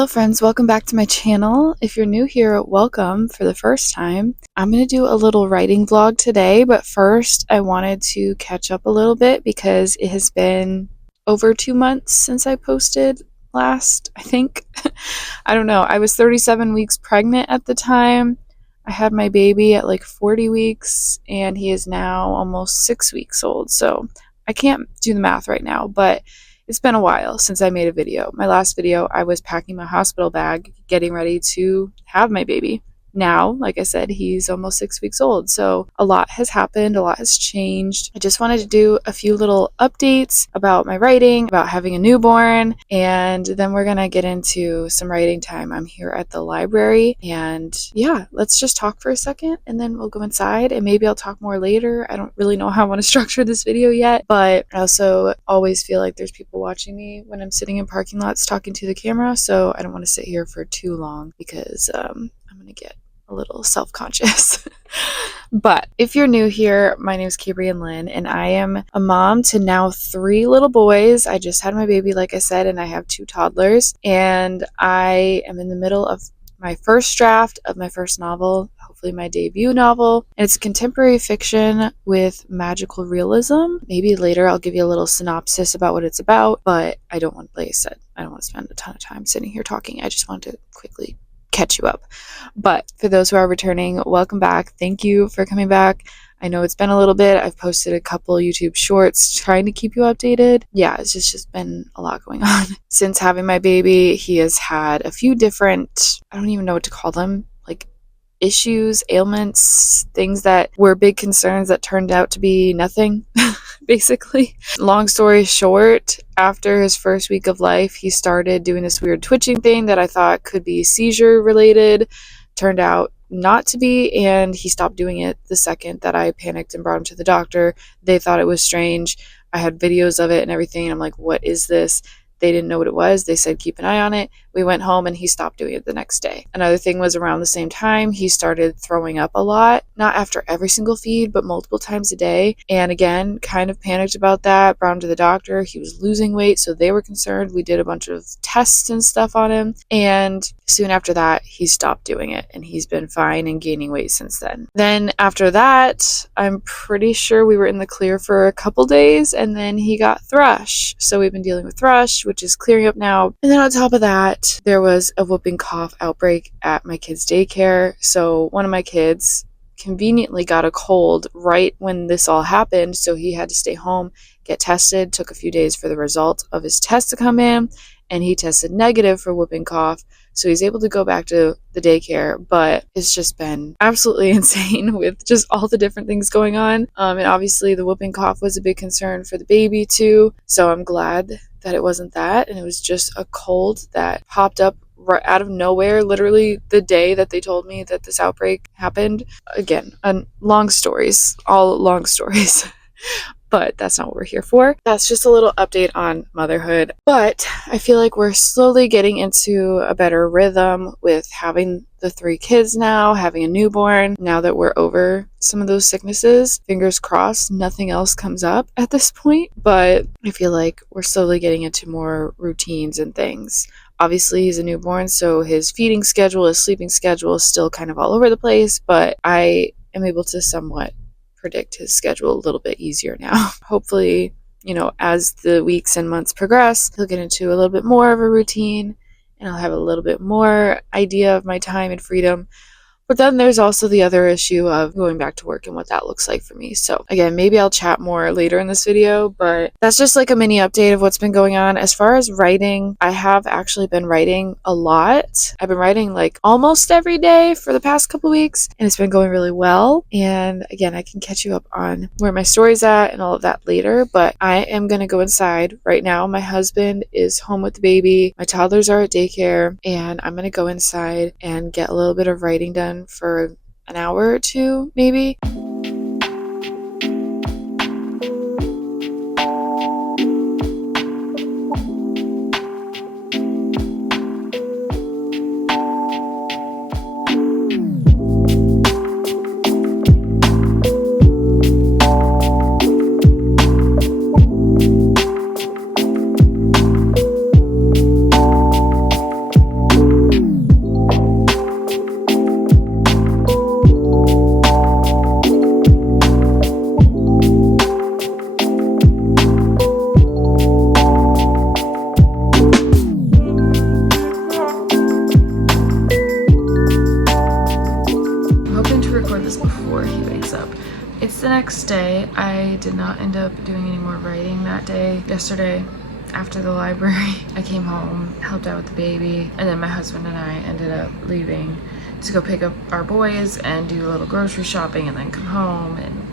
Hello friends, welcome back to my channel. If you're new here, welcome for the first time. I'm going to do a little writing vlog today, but first I wanted to catch up a little bit because it has been over 2 months since I posted last, I think. I don't know. I was 37 weeks pregnant at the time. I had my baby at like 40 weeks and he is now almost 6 weeks old. So I can't do the math right now, but it's been a while since I made a video. My last video, I was packing my hospital bag, getting ready to have my baby. Now, like I said, he's almost 6 weeks old. So a lot has happened, a lot has changed. I just wanted to do a few little updates about my writing, about having a newborn, and then we're gonna get into some writing time. I'm here at the library, and yeah, let's just talk for a second and then we'll go inside and maybe I'll talk more later. I don't really know how I want to structure this video yet, but I also always feel like there's people watching me when I'm sitting in parking lots talking to the camera, so I don't want to sit here for too long because I'm gonna get a little self-conscious. But if you're new here, my name is Cabrian Lynn and I am a mom to now 3 little boys. I just had my baby, like I said, and I have 2 toddlers, and I am in the middle of my first draft of my first novel, hopefully my debut novel. And it's contemporary fiction with magical realism. Maybe later I'll give you a little synopsis about what it's about, but I don't want, like I said, I don't want to spend a ton of time sitting here talking. I just want to quickly catch you up. But for those who are returning, welcome back. Thank you for coming back. I know it's been a little bit. I've posted a couple YouTube shorts trying to keep you updated. Yeah, it's just been a lot going on. Since having my baby, he has had a few different, I don't even know what to call them, like issues, ailments, things that were big concerns that turned out to be nothing, basically. Long story short, after his first week of life, he started doing this weird twitching thing that I thought could be seizure related. Turned out not to be, and he stopped doing it the second that I panicked and brought him to the doctor. They thought it was strange. I had videos of it and everything, and I'm like, what is this? They didn't know what it was. They said, keep an eye on it. We went home and he stopped doing it the next day. Another thing was around the same time, he started throwing up a lot, not after every single feed, but multiple times a day. And again, kind of panicked about that, brought him to the doctor. He was losing weight, so they were concerned. We did a bunch of tests and stuff on him. And soon after that, he stopped doing it and he's been fine and gaining weight since then. Then after that, I'm pretty sure we were in the clear for a couple days and then he got thrush. So we've been dealing with thrush, which is clearing up now. And then on top of that, there was a whooping cough outbreak at my kids' daycare. So one of my kids conveniently got a cold right when this all happened. So he had to stay home, get tested. Took a few days for the result of his test to come in, and he tested negative for whooping cough. So he's able to go back to the daycare, but it's just been absolutely insane with just all the different things going on. And obviously the whooping cough was a big concern for the baby too. So I'm glad that it wasn't that. And it was just a cold that popped up right out of nowhere, literally the day that they told me that this outbreak happened. Again, long stories, all long stories. But that's not what we're here for. That's just a little update on motherhood. But I feel like we're slowly getting into a better rhythm with having the 3 kids now, having a newborn, now that we're over some of those sicknesses. Fingers crossed, nothing else comes up at this point. But I feel like we're slowly getting into more routines and things. Obviously, he's a newborn, so his feeding schedule, his sleeping schedule is still kind of all over the place, but I am able to somewhat predict his schedule a little bit easier now. Hopefully, as the weeks and months progress, he'll get into a little bit more of a routine and I'll have a little bit more idea of my time and freedom. But then there's also the other issue of going back to work and what that looks like for me. So again, maybe I'll chat more later in this video, but that's just like a mini update of what's been going on. As far as writing, I have actually been writing a lot. I've been writing like almost every day for the past couple weeks, and it's been going really well. And again, I can catch you up on where my story's at and all of that later, but I am going to go inside right now. My husband is home with the baby. My toddlers are at daycare, and I'm going to go inside and get a little bit of writing done for an hour or two, maybe. next day. I did not end up doing any more writing that day. Yesterday, after the library, I came home, helped out with the baby, and then my husband and I ended up leaving to go pick up our boys and do a little grocery shopping and then come home, and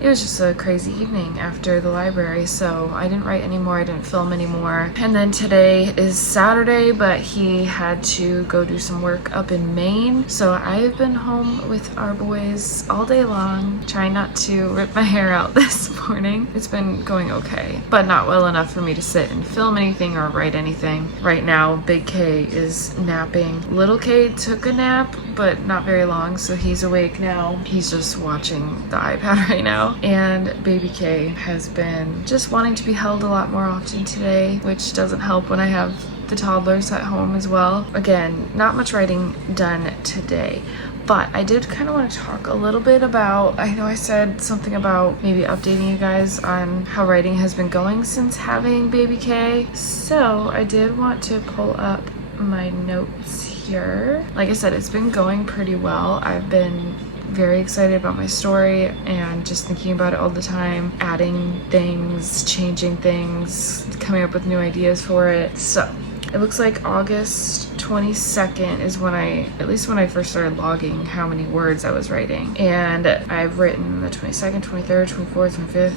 it was just a crazy evening after the library, so I didn't write anymore, I didn't film anymore. And then today is Saturday, but he had to go do some work up in Maine, so I've been home with our boys all day long, trying not to rip my hair out this morning. It's been going okay, but not well enough for me to sit and film anything or write anything. Right now, Big K is napping. Little K took a nap, but not very long, so he's awake now. He's just watching the iPad right now. And baby K has been just wanting to be held a lot more often today, which doesn't help when I have the toddlers at home as well. Again, not much writing done today, but I did kind of want to talk a little bit about, I know I said something about maybe updating you guys on how writing has been going since having baby K. So I did want to pull up my notes here. Like I said, it's been going pretty well. I've been very excited about my story and just thinking about it all the time, adding things, changing things, coming up with new ideas for it. So it looks like August 22nd is when at least when I first started logging how many words I was writing. And I've written the 22nd, 23rd, 24th, 25th,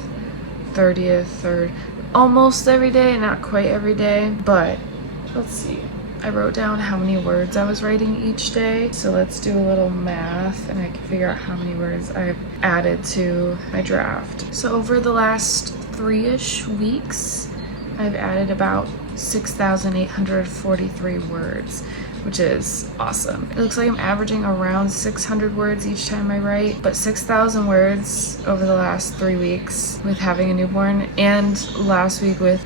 30th, 3rd, almost every day, not quite every day, but let's see. I wrote down how many words I was writing each day. So let's do a little math and I can figure out how many words I've added to my draft. So over the last 3-ish weeks, I've added about 6,843 words, which is awesome. It looks like I'm averaging around 600 words each time I write, but 6,000 words over the last 3 weeks with having a newborn, and last week with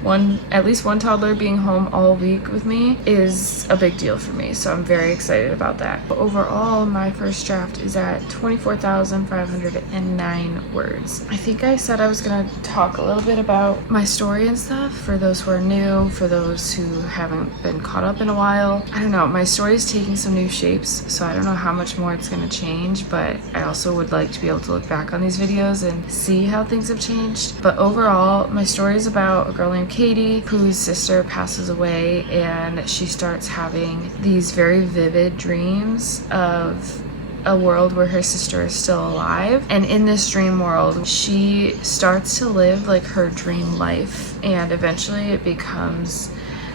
at least one toddler being home all week with me is a big deal for me, so I'm very excited about that. But overall, my first draft is at 24,509 words. I think I said I was gonna talk a little bit about my story and stuff for those who are new, for those who haven't been caught up in a while. I don't know, my story is taking some new shapes, so I don't know how much more it's going to change, but I also would like to be able to look back on these videos and see how things have changed. But overall, my story is about a girl named Katie whose sister passes away, and she starts having these very vivid dreams of a world where her sister is still alive. And in this dream world, she starts to live like her dream life, and eventually it becomes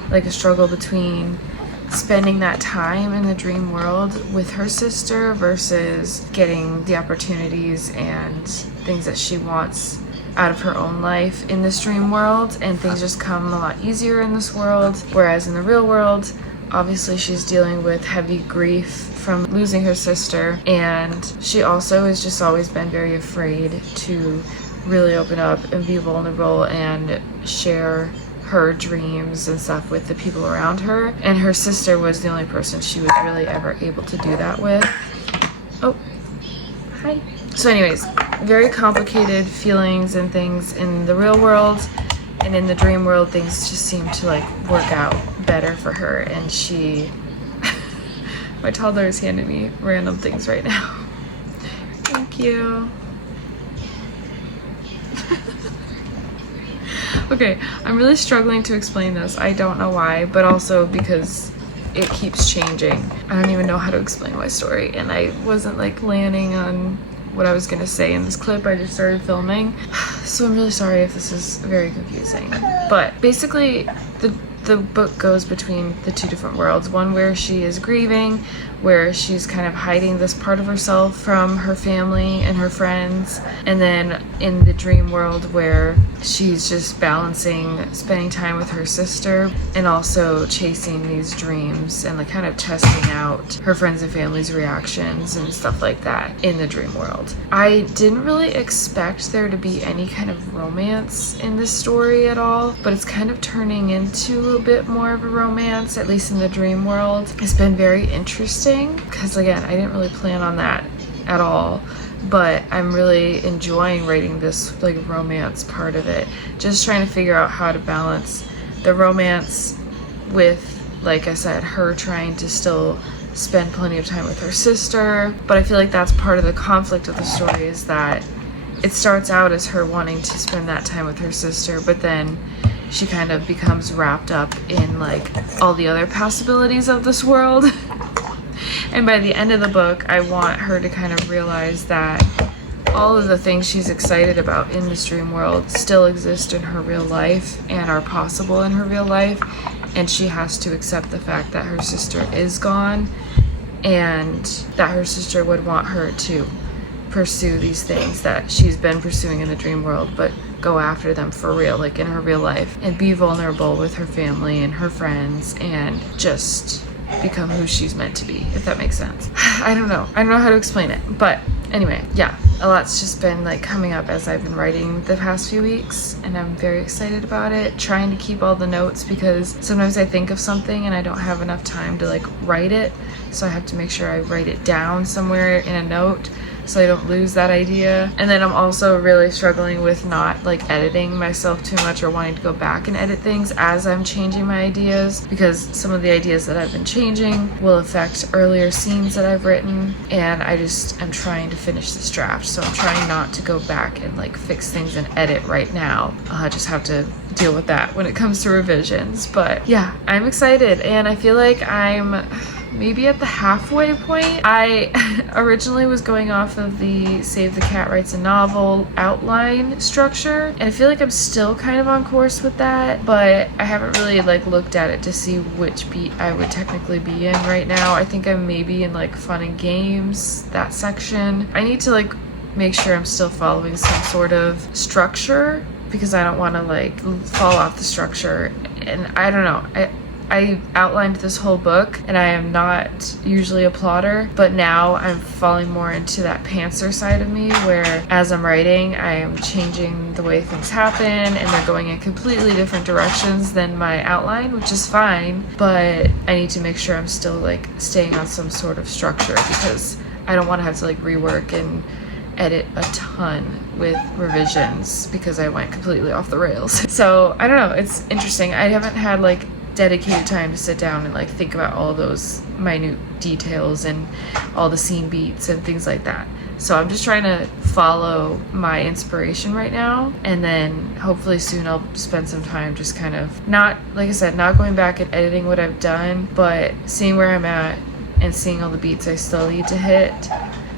like a struggle between spending that time in the dream world with her sister versus getting the opportunities and things that she wants out of her own life in this dream world, and things just come a lot easier in this world, whereas in the real world, obviously she's dealing with heavy grief from losing her sister, and she also has just always been very afraid to really open up and be vulnerable and share her dreams and stuff with the people around her, and her sister was the only person she was really ever able to do that with. Oh, hi. So anyways, very complicated feelings and things in the real world, and in the dream world things just seem to like work out better for her, and she my toddler is handing me random things right now. Thank you. Okay, I'm really struggling to explain this. I don't know why, but also because it keeps changing. I don't even know how to explain my story, and I wasn't like landing on what I was gonna say in this clip. I just started filming, so I'm really sorry if this is very confusing. But basically, the book goes between the two different worlds. One where she is grieving, where she's kind of hiding this part of herself from her family and her friends, and then in the dream world where she's just balancing spending time with her sister and also chasing these dreams and like kind of testing out her friends and family's reactions and stuff like that in the dream world. I didn't really expect there to be any kind of romance in this story at all, but it's kind of turning into a bit more of a romance, at least in the dream world. It's been very interesting because again, I didn't really plan on that at all, but I'm really enjoying writing this like romance part of it, just trying to figure out how to balance the romance with, like I said, her trying to still spend plenty of time with her sister. But I feel like that's part of the conflict of the story, is that it starts out as her wanting to spend that time with her sister, but then she kind of becomes wrapped up in like all the other possibilities of this world. And by the end of the book, I want her to kind of realize that all of the things she's excited about in this dream world still exist in her real life and are possible in her real life. And she has to accept the fact that her sister is gone and that her sister would want her to pursue these things that she's been pursuing in the dream world, but go after them for real, like in her real life, and be vulnerable with her family and her friends and just become who she's meant to be, if that makes sense. I don't know how to explain it, but anyway, yeah, a lot's just been like coming up as I've been writing the past few weeks, and I'm very excited about it, trying to keep all the notes because sometimes I think of something and I don't have enough time to like write it, so I have to make sure I write it down somewhere in a note so I don't lose that idea. And then I'm also really struggling with not like editing myself too much or wanting to go back and edit things as I'm changing my ideas, because some of the ideas that I've been changing will affect earlier scenes that I've written, and I'm trying to finish this draft, so I'm trying not to go back and like fix things and edit right now. I just have to deal with that when it comes to revisions. But yeah, I'm excited, and I feel like I'm maybe at the halfway point. I originally was going off of the Save the Cat Writes a Novel outline structure, and I feel like I'm still kind of on course with that, but I haven't really like looked at it to see which beat I would technically be in right now. I think I'm maybe in like fun and games, that section. I need to like make sure I'm still following some sort of structure because I don't want to like fall off the structure. And I don't know, I outlined this whole book, and I am not usually a plotter, but now I'm falling more into that pantser side of me where as I'm writing, I am changing the way things happen and they're going in completely different directions than my outline, which is fine, but I need to make sure I'm still like staying on some sort of structure because I don't want to have to like rework and edit a ton with revisions because I went completely off the rails. So I don't know, it's interesting. I haven't had like dedicated time to sit down and like think about all those minute details and all the scene beats and things like that. So I'm just trying to follow my inspiration right now, and then hopefully soon I'll spend some time just kind of not, like I said, not going back and editing what I've done, but seeing where I'm at and seeing all the beats I still need to hit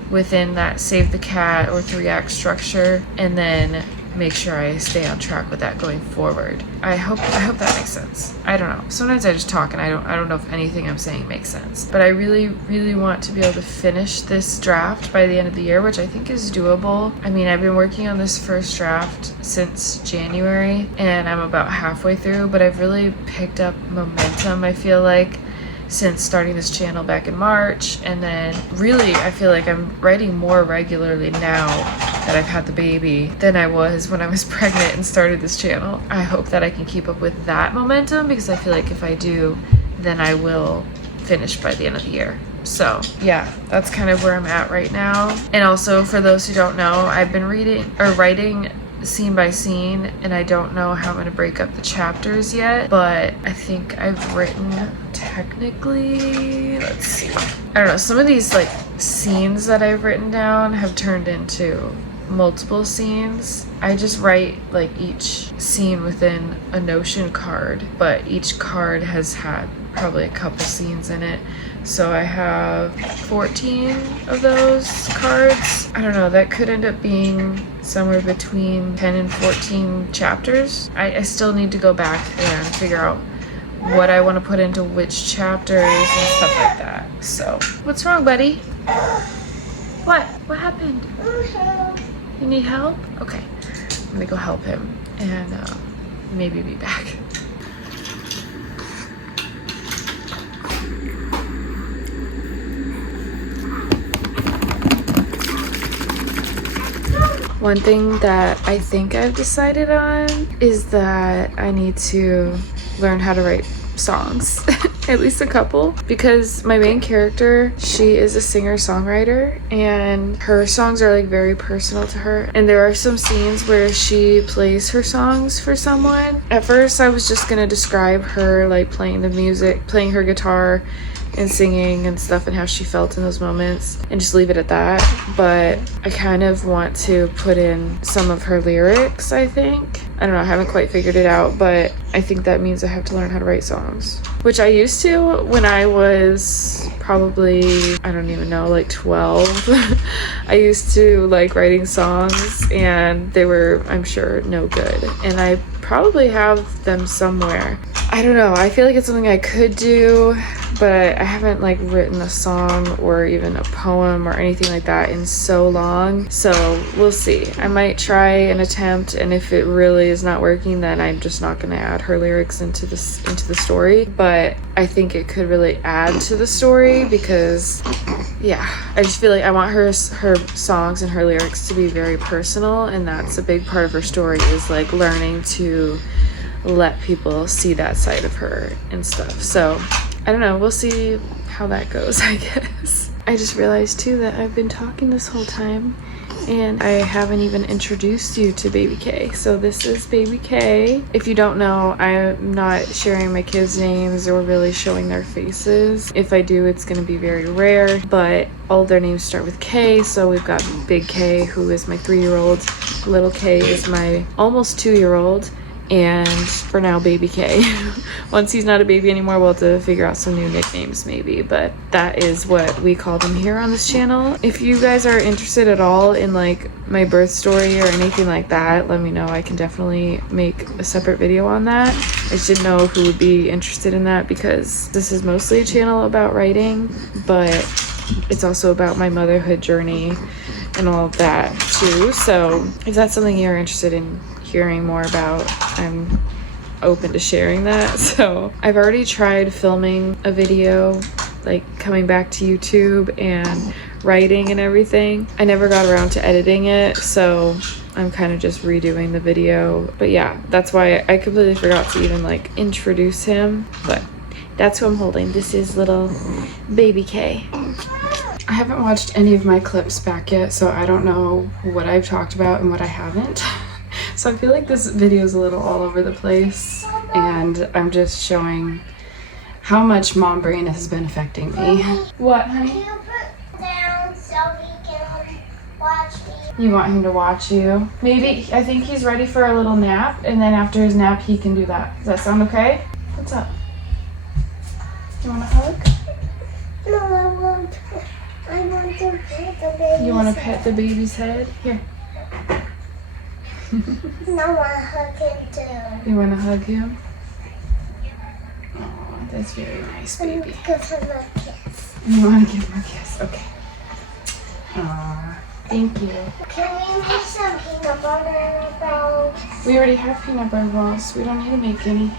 within that Save the Cat or 3-act structure, and then make sure I stay on track with that going forward. I hope that makes sense. I don't know. Sometimes I just talk and I don't know if anything I'm saying makes sense. But I really, really want to be able to finish this draft by the end of the year, which I think is doable. I mean, I've been working on this first draft since January and I'm about halfway through, but I've really picked up momentum, I feel like, since starting this channel back in March. And then really I feel like I'm writing more regularly now that I've had the baby than I was when I was pregnant and started this channel. I hope that I can keep up with that momentum because I feel like if I do, then I will finish by the end of the year. So yeah, that's kind of where I'm at right now. And also for those who don't know, I've been writing scene by scene, and I don't know how I'm going to break up the chapters yet, but I think I've written technically, let's see, I don't know, some of these like scenes that I've written down have turned into multiple scenes. I just write like each scene within a Notion card, but each card has had probably a couple scenes in it. So I have 14 of those cards. I don't know, that could end up being somewhere between 10 and 14 chapters. I still need to go back and figure out what I want to put into which chapters and stuff like that. So, what's wrong, buddy? What? What happened? You need help? Okay, I'm gonna go help him and maybe be back. One thing that I think I've decided on is that I need to learn how to write songs, at least a couple, because my main character, she is a singer-songwriter and her songs are like very personal to her, and there are some scenes where she plays her songs for someone. At first I was just gonna describe her like playing the music, playing her guitar and singing and stuff and how she felt in those moments and just leave it at that. But I kind of want to put in some of her lyrics, I think. I don't know, I haven't quite figured it out, but I think that means I have to learn how to write songs, which I used to when I was probably, I don't even know, like 12. I used to like writing songs and they were, I'm sure, no good. And I probably have them somewhere. I don't know, I feel like it's something I could do, but I haven't like written a song or even a poem or anything like that in so long. So we'll see. I might try an attempt, and if it really is not working, then I'm just not going to add her lyrics into the story. But I think it could really add to the story because, yeah, I just feel like I want her songs and her lyrics to be very personal, and that's a big part of her story, is like learning to let people see that side of her and stuff. So I don't know, we'll see how that goes, I guess. I just realized too that I've been talking this whole time and I haven't even introduced you to Baby K. So this is Baby K. If you don't know, I'm not sharing my kids' names or really showing their faces. If I do, it's gonna be very rare, but all their names start with K. So we've got Big K, who is my 3-year-old. Little K is my almost 2-year-old. And for now, Baby K. Once he's not a baby anymore, we'll have to figure out some new nicknames maybe, but that is what we call them here on this channel. If you guys are interested at all in like my birth story or anything like that, let me know. I can definitely make a separate video on that. I just didn't know who would be interested in that because this is mostly a channel about writing, but it's also about my motherhood journey and all of that too. So if that's something you're interested in hearing more about, I'm open to sharing that. So I've already tried filming a video, like coming back to YouTube and writing and everything. I never got around to editing it, so I'm kind of just redoing the video. But yeah, that's why I completely forgot to even like introduce him, but that's who I'm holding. This is little Baby K. I haven't watched any of my clips back yet, so I don't know what I've talked about and what I haven't. So I feel like this video is a little all over the place, and I'm just showing how much mom brain has been affecting me. What, honey? Can you put down so he can watch me? You want him to watch you? Maybe, I think he's ready for a little nap, and then after his nap he can do that. Does that sound okay? What's up? You want a hug? No, I want to pet the baby. You want to pet the baby's head? Here. No, I want to hug him too. You want to hug him? Oh, that's very nice, baby. Give him a kiss. You want to give him a kiss? Okay. Aw, thank you. Can we make some peanut butter balls? We already have peanut butter balls. We don't need to make any.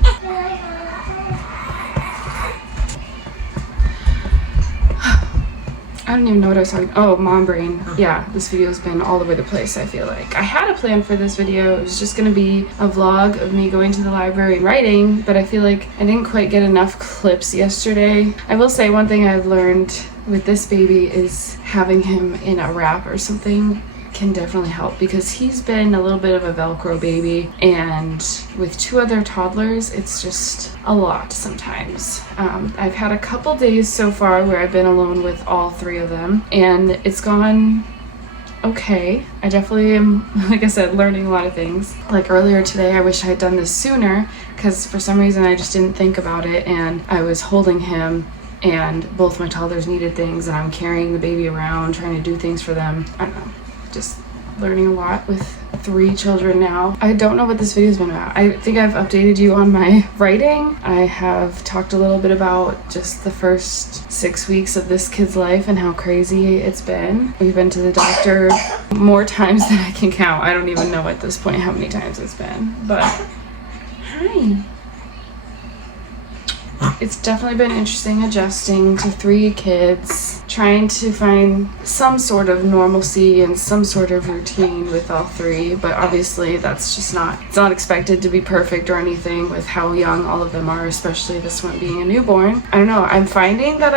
I don't even know what I was talking about. Oh, mom brain. Yeah, this video's been all over the place, I feel like. I had a plan for this video. It was just gonna be a vlog of me going to the library and writing, but I feel like I didn't quite get enough clips yesterday. I will say one thing I've learned with this baby is having him in a wrap or something can definitely help, because he's been a little bit of a Velcro baby, and with 2 other toddlers it's just a lot sometimes. I've had a couple days so far where I've been alone with all 3 of them, and it's gone okay. I definitely am, like I said, learning a lot of things. Like earlier today, I wish I had done this sooner, because for some reason I just didn't think about it, and I was holding him and both my toddlers needed things, and I'm carrying the baby around trying to do things for them. I don't know, just learning a lot with 3 children now. I don't know what this video's been about. I think I've updated you on my writing. I have talked a little bit about just the first 6 weeks of this kid's life and how crazy it's been. We've been to the doctor more times than I can count. I don't even know at this point how many times it's been, but hi. It's definitely been interesting adjusting to 3 kids, trying to find some sort of normalcy and some sort of routine with all 3, but obviously that's just it's not expected to be perfect or anything with how young all of them are, especially this one being a newborn. I don't know, I'm finding that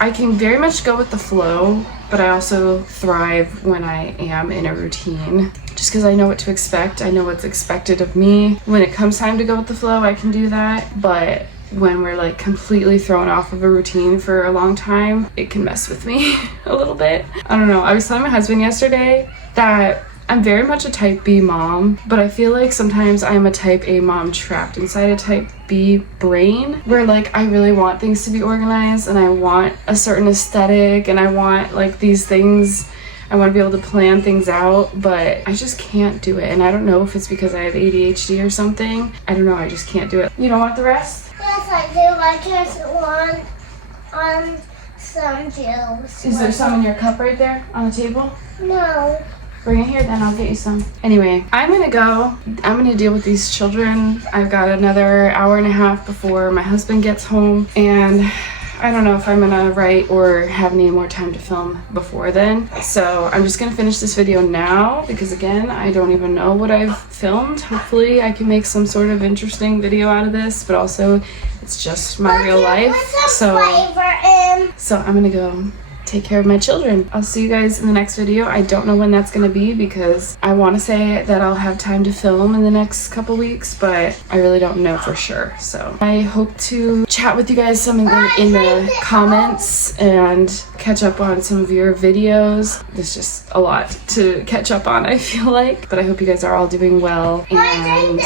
I can very much go with the flow, but I also thrive when I am in a routine. Just because I know what to expect, I know what's expected of me. When it comes time to go with the flow, I can do that, but when we're like completely thrown off of a routine for a long time, it can mess with me a little bit. I don't know. I was telling my husband yesterday that I'm very much a type B mom, but I feel like sometimes I'm a type A mom trapped inside a type B brain where like I really want things to be organized and I want a certain aesthetic and I want like these things. I want to be able to plan things out, but I just can't do it. And I don't know if it's because I have ADHD or something. I don't know. I just can't do it. You don't want the rest? Yes, I do. I just want some juice. Is there some in your cup right there on the table? No. Bring it here, then I'll get you some. Anyway, I'm gonna go. I'm gonna deal with these children. I've got another hour and a half before my husband gets home, and I don't know if I'm gonna write or have any more time to film before then. So I'm just gonna finish this video now because again, I don't even know what I've filmed. Hopefully I can make some sort of interesting video out of this, but also it's just my real life. So I'm gonna go take care of my children. I'll see you guys in the next video. I don't know when that's gonna be because I want to say that I'll have time to film in the next couple weeks, but I really don't know for sure. So I hope to chat with you guys some in the comments and catch up on some of your videos. There's just a lot to catch up on, I feel like, but I hope you guys are all doing well. And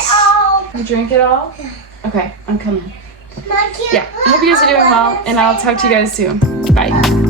you drink it all? Okay, I'm coming. Yeah, I hope you guys are doing well, and I'll talk to you guys soon. Bye.